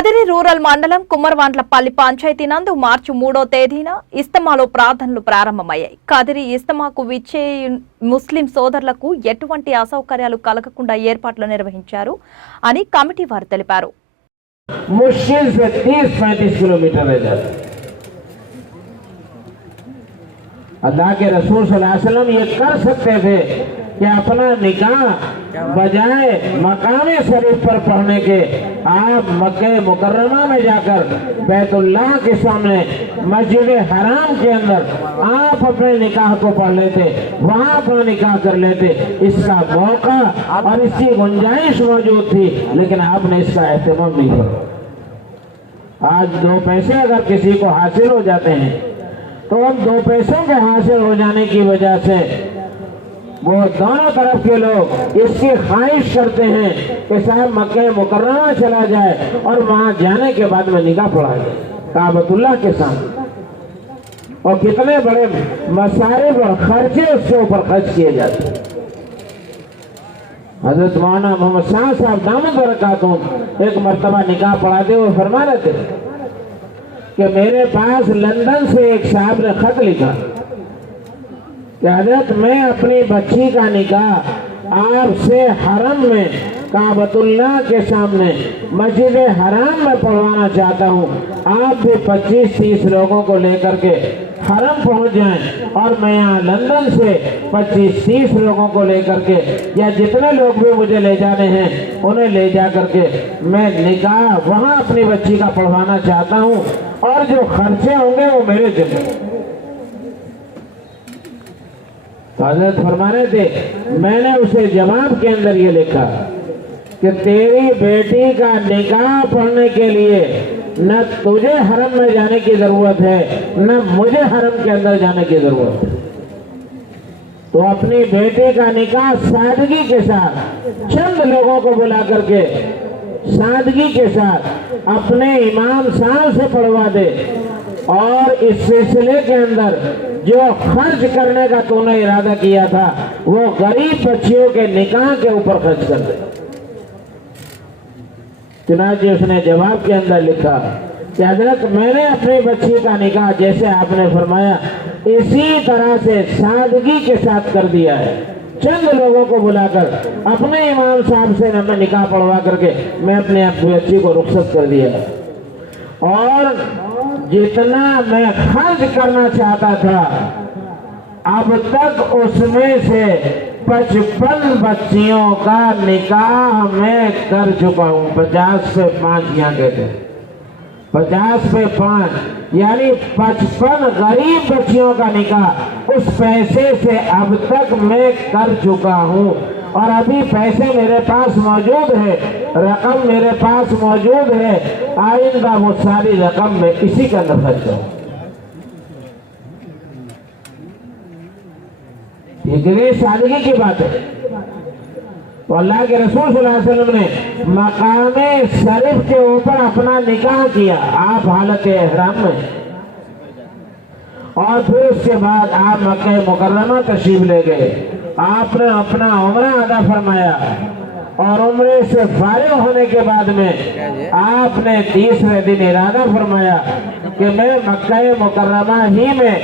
Kadiri rural మండలం కుమ్మరవాండ్లపల్లి పంచాయతీ నందు మార్చి 3వ తేదీన ఇస్తమాలో ప్రార్థనలు ప్రారంభమయ్యాయి. కదిరి ఇస్తమాకు విచ్చే ముస్లిం సోదరులకు ఎటువంటి అసౌకర్యాలు కలగకుండా ఏర్పాట్లు నిర్వహించారు అని కమిటీ వారు తెలిపారు. मुश्किल से 30-35 किलोमीटर रह जाता। अल्लाह के रसूल सल्लल्लाहु अलैहि वसल्लम ये कर सकते थे कि अपना निकाह बजाय मकामे शरीफ पर पढ़ने के आप मक्के मुकर्रमा में जाकर बैतुल्लाह के सामने मस्जिद हराम के अंदर आप अपने निकाह को पढ़ लेते, वहाँ अपना निकाह कर लेते। इसका मौका और इसकी गुंजाइश मौजूद थी, लेकिन आपने इसका एहतमाम नहीं किया। आज 2 पैसे अगर किसी को हासिल हो जाते हैं तो उन 2 पैसों के हासिल हो जाने की वजह से वो दोनों तरफ के लोग इसकी ख्वाहिश करते हैं कि साहब मक्के मुकर्रमा चला जाए और वहाँ जाने के बाद में निकाह पढ़ा जाए काबतुल्लाह के सामने। और कितने बड़े मसारिफ और खर्चे उसके ऊपर खर्च किए जाते हैं। हजरत मौलाना मोहम्मद शाह साहब दामद बरकातुहू एक मर्तबा निकाह पढ़ाते हुए फरमा रहे थे कि मेरे पास लंदन से एक साहब ने खत लिखा कि हजरत मैं अपनी बच्ची का निकाह आपसे हरम में काबतुल्लाह के सामने मस्जिद हराम में पढ़वाना चाहता हूँ। आप भी 25-30 लोगों को लेकर के हरम पहुँच जाएं और मैं यहाँ लंदन से 25-30 लोगों को लेकर के या जितने लोग भी मुझे ले जाने हैं उन्हें ले जा करके मैं निकाह वहाँ अपनी बच्ची का पढ़वाना चाहता हूँ और जो खर्चे होंगे वो मेरे जिम्मे। हजरत फरमाने थे मैंने उसे जवाब के अंदर ये लिखा कि तेरी बेटी का निकाह पढ़ने के लिए न तुझे हरम में जाने की जरूरत है न मुझे हरम के अंदर जाने की जरूरत है। तो अपनी बेटी का निकाह सादगी के साथ चंद लोगों को बुला करके सादगी के साथ अपने इमाम साहब से पढ़वा दे और इस सिलसिले के अंदर जो खर्च करने का तूने इरादा किया था वो गरीब बच्चियों के निकाह के ऊपर खर्च कर दे। चुनांचे उसने जवाब के अंदर लिखा कि हजरत मैंने अपनी बच्ची का निकाह जैसे आपने फरमाया इसी तरह से सादगी के साथ कर दिया है। चंद लोगों को बुलाकर अपने इमाम साहब से हमने निकाह पढ़वा करके मैं अपने बच्ची को रुखसत कर दिया है। और जितना मैं खर्च करना चाहता था अब तक उसमें से 55 बच्चियों का निकाह मैं कर चुका हूँ। 50 पे 5 यहाँ कहते हैं, 50 पे 5 यानी 55 गरीब बच्चियों का निकाह उस पैसे से अब तक मैं कर चुका हूँ। और अभी पैसे मेरे पास मौजूद है, रकम मेरे पास मौजूद है। आइंदा वो सारी रकम मैं इसी के अंदर खर्च करूँ। कितनी सादगी की बात है। तो अल्लाह के रसूल सल्लल्लाहु अलैहि वसल्लम ने मकामे शरीफ के ऊपर अपना निकाह किया आप हालत एहराम में, और फिर उसके बाद आप मक्के मुकर्रमा तशरीफ ले गए। आपने अपना उम्रा अदा फरमाया और उम्रे से फारिग होने के बाद में आपने 30वें दिन इरादा फरमाया कि मैं मक्का मुकर्रमा ही में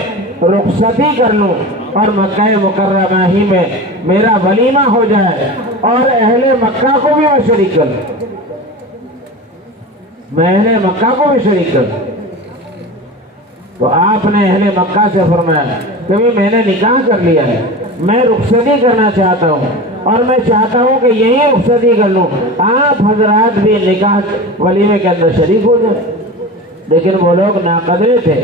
रुखसती कर लूं और मक्का मुकर्रमा ही में मेरा वलीमा हो जाए और अहले मक्का को भी मैं शरीक कर लूं, मैं अहले मक्का को भी शरीक कर लूं। तो आपने अहले मक्का से फरमाया कि मैंने निकाह कर लिया है, मैं रुखसती करना चाहता हूँ और मैं चाहता हूँ कि यही रुखसती कर लूँ, आप हजरात भी निकाह वलीमे के अंदर शरीक हो जाए। लेकिन वो लोग नाक़दरे थे।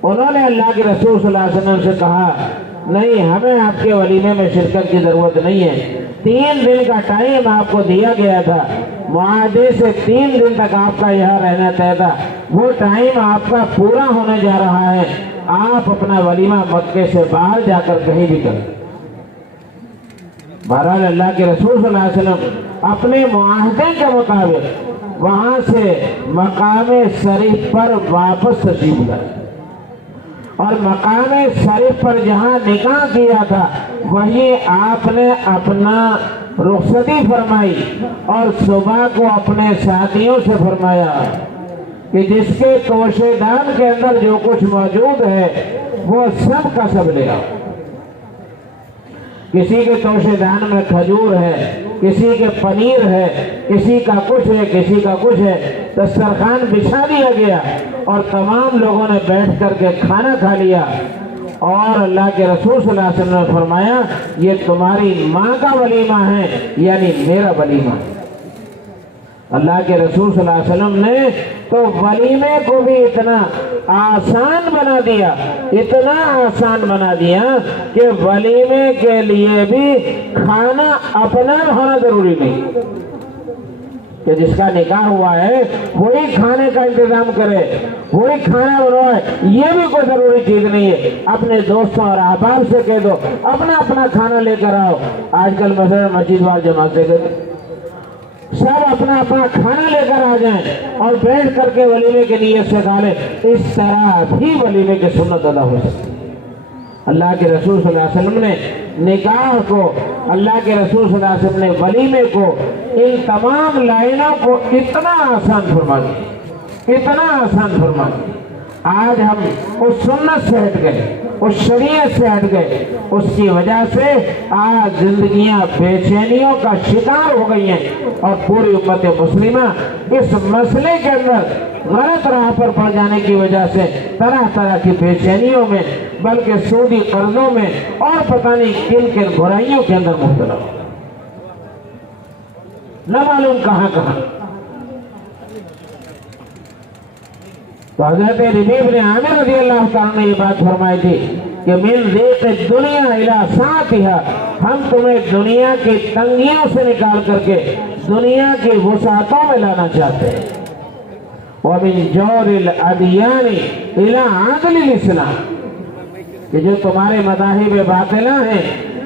उन्होंने अल्लाह के रसूल सल्लल्लाहु अलैहि वसल्लम से कहा नहीं हमें आपके वलीमे में शिरकत की ज़रूरत नहीं है। 3 दिन का टाइम आपको दिया गया था, मुआहदे से 3 दिन तक आपका यहाँ रहना तय था, वो टाइम आपका पूरा होने जा रहा है। आप अपना वलीमा मक्के से बाहर जाकर कहीं भी करें। बहरहाल अल्लाह के रसूल सल्लल्लाहु अलैहि वसल्लम अपने मुआहदे के मुताबिक वहाँ से मकामे शरीफ पर वापस तशरीफ लाए और मकामे शरीफ पर जहाँ निकाह किया था वहीं आपने अपना रुखसती फरमाई और सुबह को अपने साथियों से फरमाया कि जिसके तोशेदान के अंदर जो कुछ मौजूद है वो सब का सब ले आओ। किसी के तोशेदान में खजूर है, किसी के पनीर है, किसी का कुछ है, किसी का कुछ है। दस्तरखान बिछा दिया गया और तमाम लोगों ने बैठ करके खाना खा लिया। और अल्लाह के रसूल सल्लल्लाहु अलैहि वसल्लम ने फरमाया ये तुम्हारी माँ का वलीमा है, यानी मेरा वलीमा है। अल्लाह के रसूल सल्लल्लाहु अलैहि वसल्लम ने तो वलीमे को भी इतना आसान बना दिया, इतना आसान बना दिया कि वलीमे के लिए भी खाना अपना होना जरूरी नहीं कि जिसका निकाह हुआ है वही खाने का इंतजाम करे, वही खाना बनवाए, ये भी कोई जरूरी चीज नहीं है। अपने दोस्तों और अहबाब से कह दो अपना अपना खाना लेकर आओ। आजकल मस्जिद वाल जमात से सब अपना अपना खाना लेकर आ जाएं और बैठ करके वलीमे के नियत से खा ले। इस तरह भी वलीमे की सुन्नत अदा हो सकती है। अल्लाह के रसूल सल्लल्लाहु अलैहि वसल्लम ने निकाह को, अल्लाह के रसूल सल्लल्लाहु अलैहि वसल्लम ने वलीमे को, इन तमाम लाइनों को इतना आसान फरमा दिया, इतना आसान फरमा दिया। आज हम उस सुन्नत से हट गए, उस शरीयत से हट गए, उसकी वजह से आज जिंदगियां बेचैनियों का शिकार हो गई हैं और पूरी उम्मत मुस्लिमा इस मसले के अंदर गलत राह पर पड़ जाने की वजह से तरह तरह की बेचैनियों में, बल्कि सूदी कर्जों में और पता नहीं किन किन बुराइयों के अंदर मुब्तला हो, न मालूम कहां कहां। तो हज़रत रबीअ इब्न आमिर रज़ियल्लाहु ताला ने ये बात फरमाई थी कि मिन ज़ीक़ दुनिया इला सातिहा, हम तुम्हें दुनिया की तंगियों से निकाल करके दुनिया की वसातों में लाना चाहते हैं। व मिन जौरिल अदियानी इला आदलिल इस्लाम, कि जो तुम्हारे मज़ाहिब बातिला हैं,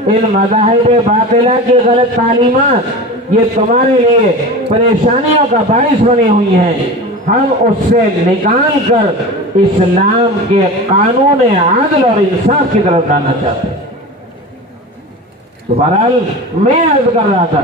इन मज़ाहिब बातिला की गलत तालीमात ये तुम्हारे लिए परेशानियों का बाइस बनी हुई हैं, हम उससे निकाल कर इस्लाम के कानून आदल और इंसाफ की तरफ लाना चाहते हैं। तो बहरहाल मैं अर्ज कर रहा था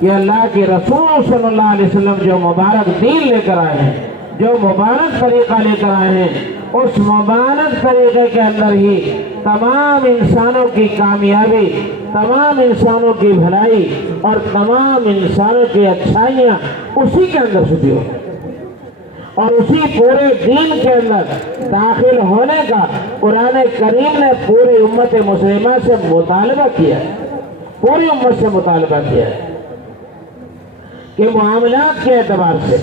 कि अल्लाह के रसूल सल्लल्लाहु अलैहि वसल्लम जो मुबारक दीन लेकर आए हैं, जो मुबारक तरीका लेकर आए हैं, उस मुबारक तरीके के अंदर ही तमाम इंसानों की कामयाबी, तमाम इंसानों की भलाई और तमाम इंसानों की अच्छाइयाँ उसी के अंदर छुपी हो और उसी पूरे दीन के अंदर दाखिल होने का कुरान करीम ने पूरी उम्मत मुस्लिमा से मुतालबा किया है, पूरी उम्मत से मुतालबा किया है कि मामलात के एतबार से,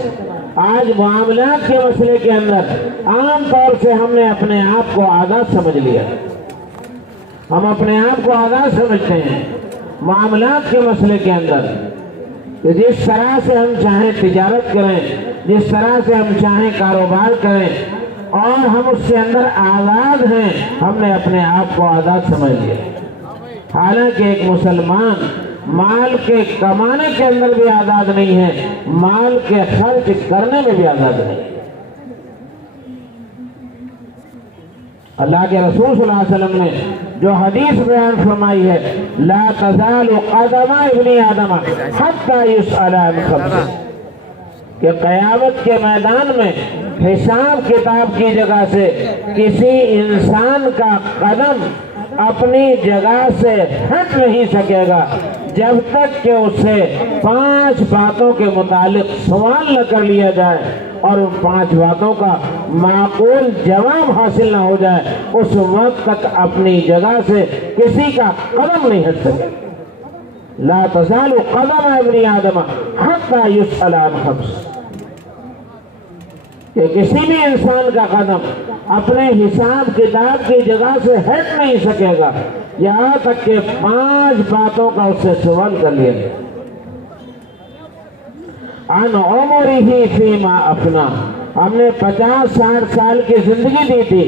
आज मामलात के मसले के अंदर आम तौर से हमने अपने आप को आज़ाद समझ लिया। हम अपने आप को आज़ाद समझते हैं मामलात के मसले के अंदर कि जिस तरह से हम चाहें तिजारत करें, जिस तरह से हम चाहें कारोबार करें और हम उसके अंदर आज़ाद हैं, हमने अपने आप को आज़ाद समझ लिया। हालांकि एक मुसलमान माल के कमाने के अंदर भी आज़ाद नहीं है, माल के खर्च करने में भी आज़ाद नहीं है। अल्लाह के रसूल सल्लल्लाहु अलैहि वसल्लम ने जो हदीस बयान फरमाई है, ला तज़ालु क़दमा इब्नी आदम हत्ता युसअल अन खम्स, कि क़यामत के मैदान में हिसाब किताब की जगह से किसी इंसान का कदम अपनी जगह से हट नहीं सकेगा जब तक कि उससे 5 बातों के मुतालिक सवाल न कर लिया जाए और उन 5 बातों का माकूल जवाब हासिल न हो जाए, उस वक्त तक अपनी जगह से किसी का कदम नहीं हट सके। ला तज़ालु क़दम इब्नी आदम हत्ता युसअल अन खम्स, कि किसी भी इंसान का कदम अपने हिसाब किताब की जगह से हट नहीं सकेगा यहाँ तक कि 5 बातों का उससे सवाल कर लिया गया। अन उमरिही फीमा अफना, हमने 50-60 साल की जिंदगी दी थी,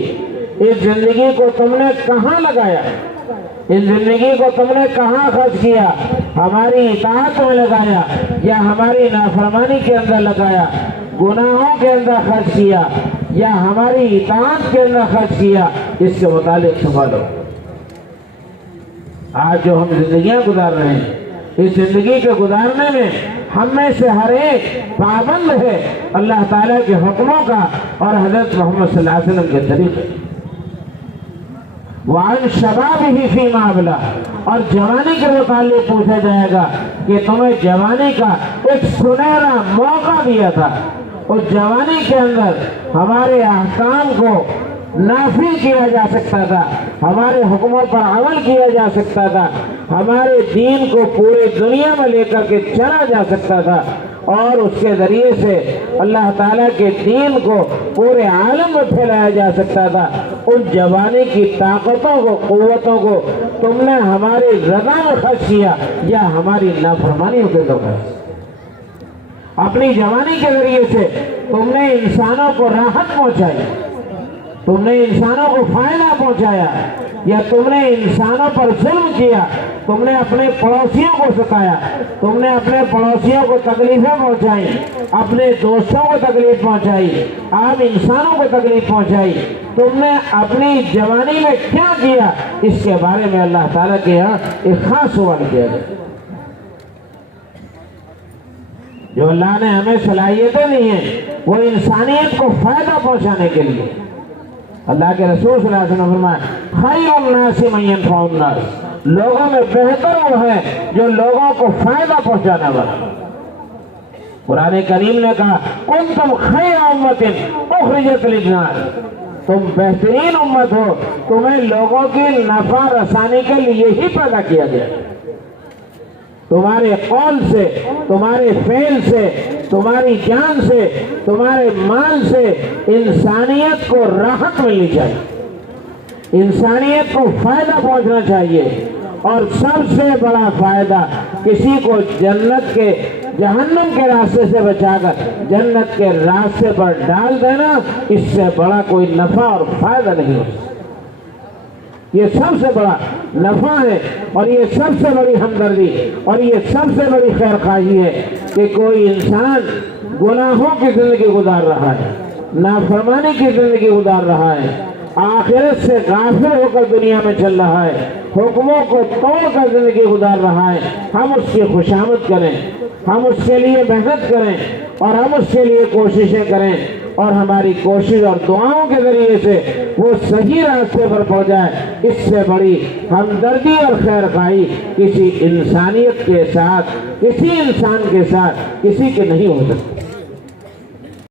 इस जिंदगी को तुमने कहाँ लगाया, इस जिंदगी को तुमने कहाँ खर्च किया, हमारी इताअत में लगाया या हमारी नाफरमानी के अंदर लगाया, गुनाहों के अंदर खर्च किया या हमारी इताअत के अंदर खर्च किया, इसके मुतालिक सवाल हो। आज जो हम जिंदगियां गुजार रहे हैं इस जिंदगी के गुजारने में हम में से हर एक पाबंद है अल्लाह ताला के हुक्मों का और हजरत मोहम्मद सल्लल्लाहु अलैहि वसल्लम के तरीके। वान शबाब ही फी मामला, और जवानी के मुतालिक पूछा जाएगा कि तुम्हें जवानी का एक सुनहरा मौका दिया था, उस जवानी के अंदर हमारे अहकाम को नाफिज किया जा सकता था, हमारे हुक्मों पर अमल किया जा सकता था, हमारे दीन को पूरे दुनिया में लेकर के चला जा सकता था, और उसके जरिए से अल्लाह ताला के दीन को पूरे आलम में फैलाया जा सकता था। उन जवानी की ताकतों को, कुव्वतों को तुमने हमारी रज़ा में खर्च किया या हमारी नाफरमानियों के दौरान। अपनी जवानी के जरिए से तुमने इंसानों को राहत पहुंचाई, तुमने इंसानों को फायदा पहुंचाया, या तुमने इंसानों पर जुल्म किया, तुमने अपने पड़ोसियों को सताया, तुमने अपने पड़ोसियों को तकलीफें पहुंचाई, अपने दोस्तों को तकलीफ पहुंचाई, आम इंसानों को तकलीफ पहुंचाई। तुमने अपनी जवानी में क्या किया, इसके बारे में अल्लाह ताला के यहाँ एक खास सवाल किया गया। जो अल्लाह ने हमें सलाहियतें दी हैं वो इंसानियत को फायदा पहुंचाने के लिए। अल्लाह के रसूल सल्लल्लाहु अलैहि वसल्लम फरमाया, खैरुन नासि मन यनफउन नास, लोगों में बेहतर वो है जो लोगों को फायदा पहुंचाने वाला। कुरान करीम ने कहा, कुंतुम खैरा उम्मतिन उखरिजत लिन्नास, तुम बेहतरीन उम्मत हो, तुम्हें लोगों की नफा रसानी के लिए ही पैदा किया गया। तुम्हारे कौल से, तुम्हारे फेल से, तुम्हारी जान से, तुम्हारे माल से इंसानियत को राहत मिलनी चाहिए, इंसानियत को फायदा पहुंचना चाहिए। और सबसे बड़ा फायदा किसी को जन्नत के, जहन्नम के रास्ते से बचाकर जन्नत के रास्ते पर डाल देना, इससे बड़ा कोई नफा और फायदा नहीं हो सकता। ये सबसे बड़ा नफा है, और ये सबसे बड़ी हमदर्दी, और ये सबसे बड़ी खैरखाही है कि कोई इंसान गुनाहों की जिंदगी गुजार रहा है, नाफरमानी की जिंदगी गुजार रहा है, आखिरत से गाफिल होकर दुनिया में चल रहा है, हुक्मों को तोड़कर जिंदगी गुजार रहा है। हम उसकी खुशामद करें, हम उसके लिए मेहनत करें, और हम उसके लिए कोशिशें करें, और हमारी कोशिश और दुआओं के जरिए से वो सही रास्ते पर पहुंच जाए। इससे बड़ी हमदर्दी और खैरखाई किसी इंसानियत के साथ, किसी इंसान के साथ किसी के नहीं हो सकती।